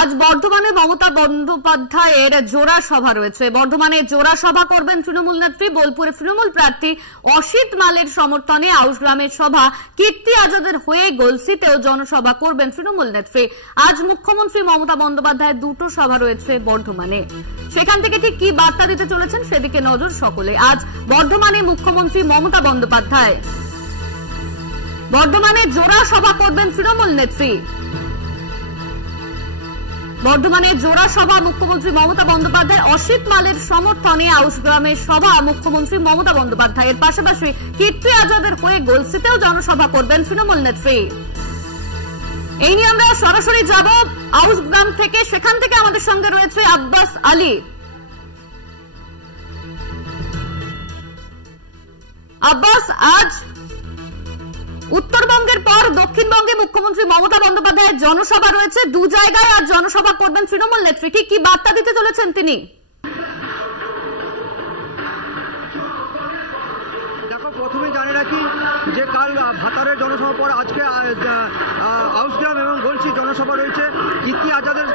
আজ বর্ধমানে মমতা বন্দ্যোপাধ্যায়ের জোড়া সভা রয়েছে। বর্ধমানে জোড়া সভা করবেন তৃণমূল নেত্রী। বোলপুরে তৃণমূল প্রার্থী অসিত মালের সমর্থনে আউশগ্রামের সভা, কীর্তি আজাদের হয়ে গলসিতেও জনসভা করবেন তৃণমূল নেত্রী। আজ মুখ্যমন্ত্রী মমতা বন্দ্যোপাধ্যায়ের দুটো সভা রয়েছে বর্ধমানে। সেখান থেকে ঠিক কি বার্তা দিতে চলেছেন সেদিকে নজর সকলে। আজ বর্ধমানে মুখ্যমন্ত্রী মমতা বন্দ্যোপাধ্যায় বর্ধমানে জোড়া সভা করবেন তৃণমূল নেত্রী। বর্ধমানে জোড়া সভা মুখ্যমন্ত্রী মমতা বন্দ্যোপাধ্যায়, অসিত মালের সমর্থনে আউশগ্রামের সভা মুখ্যমন্ত্রী মমতা বন্দ্যোপাধ্যায়ের পাশাপাশি কীর্তি আজাদের হয়ে গলসিতেও জনসভা করবেন তৃণমূল নেত্রী। এই নিয়ে আমরা সরাসরি যাব আউশগ্রাম থেকে। সেখান থেকে আমাদের সঙ্গে রয়েছে আব্বাস আলী। আব্বাস, আজ উত্তরবঙ্গের পর দক্ষিণবঙ্গে মুখ্যমন্ত্রী মমতা বন্দ্যোপাধ্যায়ের জনসভা রয়েছে। দু জায়গায় আজ জনসভা করবেন তৃণমূল নেত্রী। ঠিক কি বার্তা দিতে চলেছেন তিনি? দেখো, প্রথমে জানিয়ে রাখি যে কাল ভাতারের জনসভা পর আজকে আউশগ্রাম এবং গলসি জনসভা রয়েছে। কীর্তি আজাদের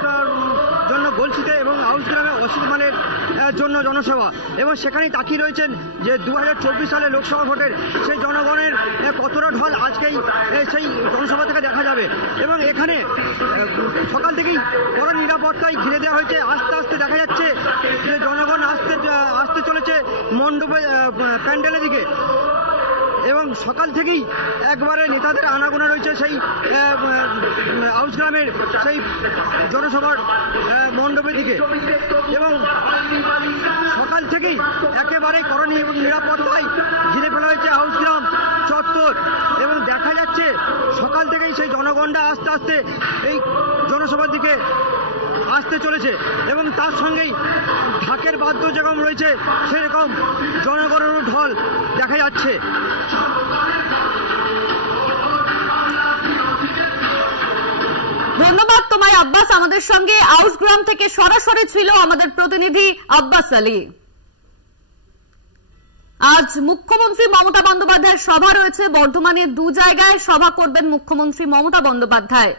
জন্য গলসিতে এবং আউশগ্রামে অসিত মালের জন্য জনসভা, এবং সেখানেই তাকিয়ে রয়েছেন যে 2024 সালে লোকসভা ভোটের সেই জনগণের কতটা ঢল আজকেই সেই জনসভা থেকে দেখা যাবে। এবং এখানে সকাল থেকেই বড় নিরাপত্তায় ঘিরে দেওয়া হয়েছে। আস্তে আস্তে দেখা যাচ্ছে যে জনগণ আসতে চলেছে মণ্ডপে, প্যান্ডেলের দিকে, এবং সকাল থেকেই একবারে নেতাদের আনাগোনা রয়েছে সেই আউশগ্রামের সেই জনসভার মণ্ডপের দিকে। এবং সকাল থেকেই একেবারে কড়া নিরাপত্তায় ঘিরে ফেলা হয়েছে আউশগ্রাম চত্বর, এবং দেখা যাচ্ছে সকাল থেকেই সেই জনগণরা আস্তে আস্তে এই জনসভার দিকে আসতে চলেছে, এবং তার সঙ্গেই ঢাকের বাদ্য যেরকম রয়েছে সেরকম জনগণের ঢল দেখা যাচ্ছে। ধন্যবাদ তোমায় আব্বাস। আমাদের সঙ্গে আউশগ্রাম থেকে সরাসরি ছিল আমাদের প্রতিনিধি আব্বাস আলী। আজ মুখ্যমন্ত্রী মমতা বন্দ্যোপাধ্যায়ের সভা রয়েছে বর্ধমানে। দু জায়গায় সভা করবেন মুখ্যমন্ত্রী মমতা বন্দ্যোপাধ্যায়।